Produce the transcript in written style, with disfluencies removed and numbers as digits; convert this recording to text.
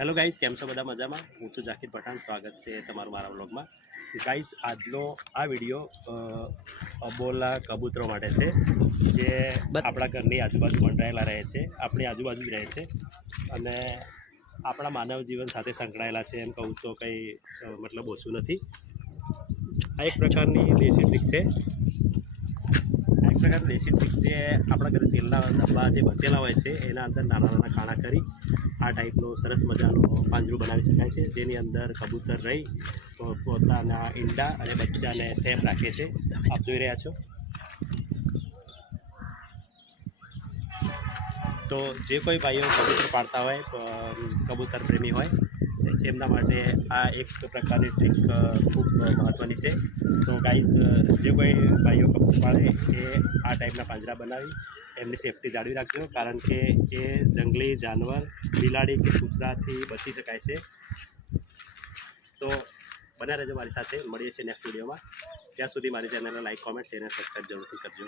Hello guys, કેમ છો બધા મજામાં? હું છું જાકીર પઠાણ. સ્વાગત છે તમારું મારા વ્લોગમાં. ગાઈઝ, આજનો આ વિડીયો અબોલા કબૂતરો માટે છે, જે આપણા ઘરની આજુબાજુ મંડરાયેલા રહે છે, આપણી આજુબાજુ જ રહે છે અને આપણા માનવ જીવન સાથે સંકળાયેલા છે. એમ કહું તો કંઈ મતલબ ઓછું નથી. આ એક પ્રકારની દેશી ટ્રીક છે. એક પ્રકારની દેશી ટ્રીક જે આપણા ઘરે તેલના ડબ્બા જે બચેલા હોય છે એના અંદર નાના નાના કાણા કરી આ ટાઈપનું સરસ મજાનું પાંજરું બનાવી શકાય છે, જેની અંદર કબૂતર રહી પોતાના ઈંડા અને બચ્ચાને સેફ રાખે છે. આપ જોઈ રહ્યા છો. તો જે કોઈ ભાઈઓ કબૂતર પાળતા હોય, કબૂતર પ્રેમી હોય, એમના માટે આ એક પ્રકારની ટ્રીક ખૂબ મહત્ત્વની છે. તો ગાઈઝ, જે કોઈ ભાઈઓ કબૂતર પાળે એ આ ટાઈપના પાંજરા બનાવી એમની સેફટી જાળવી રાખજો, કારણ કે એ જંગલી જાનવર બિલાડી કે કૂતરાથી બચી શકાય છે. તો બને રહેજો મારી સાથે. મળીએ છીએ નેક્સ્ટ વિડીયોમાં. ત્યાં સુધી મારી ચેનલને લાઈક, કોમેન્ટ, શેર અને સબસ્ક્રાઈબ જરૂરથી કરજો.